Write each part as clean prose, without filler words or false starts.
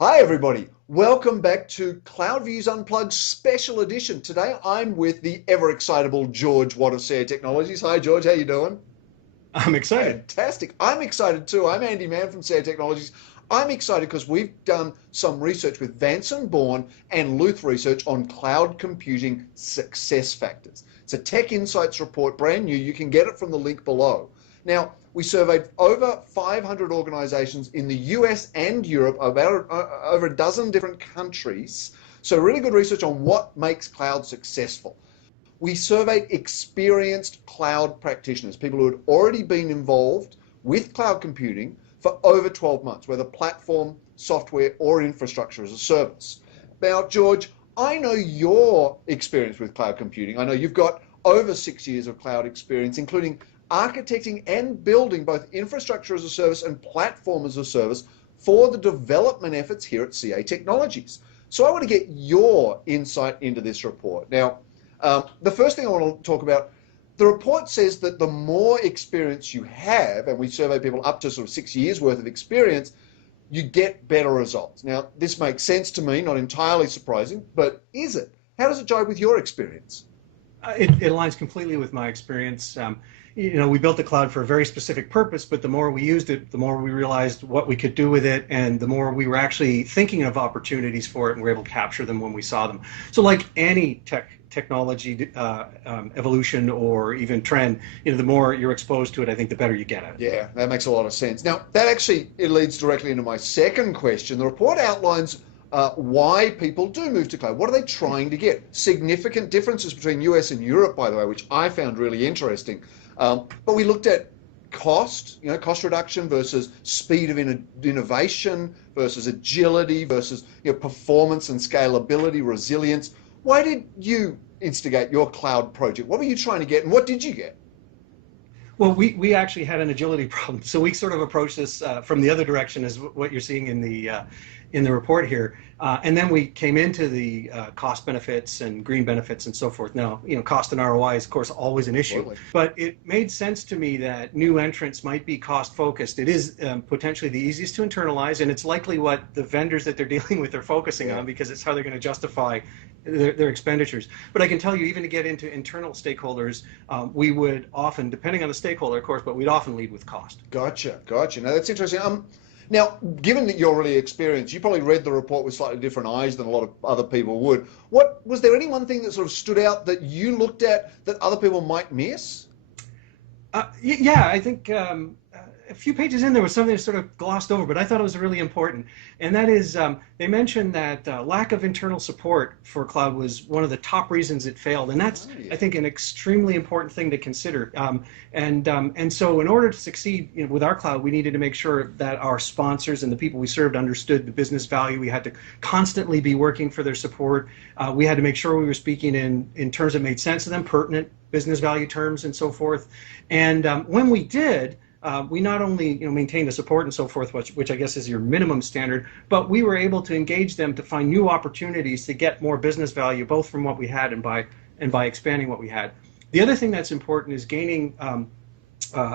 Hi, everybody. Welcome back to CloudViews Unplugged Special Edition. Today, I'm with the ever-excitable George Watt of CA Technologies. Hi, George. How you doing? I'm excited. Fantastic. I'm excited too. I'm Andy Mann from CA Technologies. I'm excited because we've done some research with Vanson Bourne and Luth Research on cloud computing success factors. It's a Tech Insights report, brand new. You can get it from the link below. Now, we surveyed over 500 organizations in the US and Europe, about over a dozen different countries. So really good research on what makes cloud successful. We surveyed experienced cloud practitioners, people who had already been involved with cloud computing for over 12 months, whether platform, software, or infrastructure as a service. Now, George, I know your experience with cloud computing. I know you've got over 6 years of cloud experience, including architecting and building both infrastructure as a service and platform as a service for the development efforts here at CA Technologies. So I want to get your insight into this report. Now, the first thing I want to talk about, the report says that the more experience you have, and we survey people up to sort of 6 years worth of experience, you get better results. Now, this makes sense to me, not entirely surprising, but is it? How does it jive with your experience? It aligns completely with my experience. We built the cloud for a very specific purpose, but the more we used it, the more we realized what we could do with it, and the more we were actually thinking of opportunities for it, and we're able to capture them when we saw them. So like any technology evolution or even trend, the more you're exposed to it, I think the better you get at it. Yeah, that makes a lot of sense. Now, that actually it leads directly into my second question. The report outlines why people do move to cloud. What are they trying to get? Significant differences between US and Europe, by the way, which I found really interesting. But we looked at cost, cost reduction versus speed of innovation versus agility versus performance and scalability, resilience. Why did you instigate your cloud project? What were you trying to get, and what did you get? Well, we actually had an agility problem, so we sort of approached this from the other direction as what you're seeing in the report here, and then we came into the cost benefits and green benefits and so forth. Now, cost and ROI is of course always an issue, Absolutely. but it made sense to me that new entrants might be cost focused. It is potentially the easiest to internalize, and it's likely what the vendors that they're dealing with are focusing on because it's how they're going to justify their expenditures. But I can tell you, even to get into internal stakeholders, we would often, depending on the stakeholder, of course, but we'd often lead with cost. Gotcha. Now that's interesting. Now, given that you're really experienced, you probably read the report with slightly different eyes than a lot of other people would. What was there any one thing that sort of stood out that you looked at that other people might miss? Yeah, I think a few pages in there was something that sort of glossed over, but I thought it was really important. And that is, they mentioned that lack of internal support for cloud was one of the top reasons it failed. And that's, I think, an extremely important thing to consider. And so in order to succeed with our cloud, we needed to make sure that our sponsors and the people we served understood the business value. We had to constantly be working for their support. We had to make sure we were speaking in terms that made sense to them, pertinent business value terms and so forth. And when we did, we not only maintained the support and so forth, which I guess is your minimum standard, but we were able to engage them to find new opportunities to get more business value, both from what we had and by expanding what we had. The other thing that's important is gaining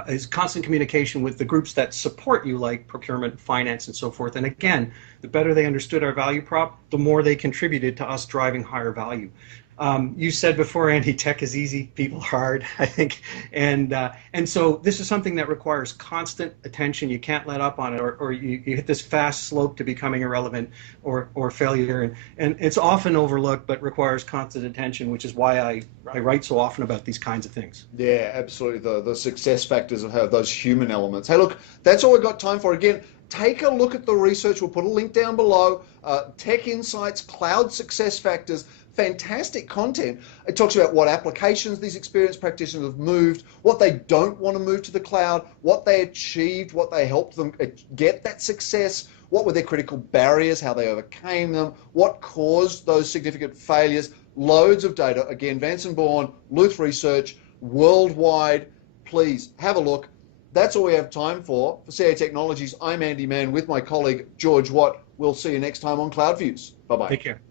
is constant communication with the groups that support you, like procurement, finance, and so forth. And again, the better they understood our value prop, the more they contributed to us driving higher value. You said before, Andy, tech is easy, people hard, I think. And so this is something that requires constant attention. You can't let up on it, or you hit this fast slope to becoming irrelevant or failure. And it's often overlooked, but requires constant attention, which is why I write so often about these kinds of things. Yeah, absolutely. The success factors of those human elements. Hey, look, that's all we've got time for. Again, take a look at the research. We'll put a link down below. Tech Insights, Cloud Success Factors. Fantastic content. It talks about what applications these experienced practitioners have moved, what they don't want to move to the cloud, what they achieved, what they helped them get that success, what were their critical barriers, how they overcame them, what caused those significant failures. Loads of data. Again, Vanson Bourne, Luth Research, worldwide. Please have a look. That's all we have time for. For CA Technologies, I'm Andy Mann with my colleague George Watt. We'll see you next time on CloudViews. Bye-bye. Take care.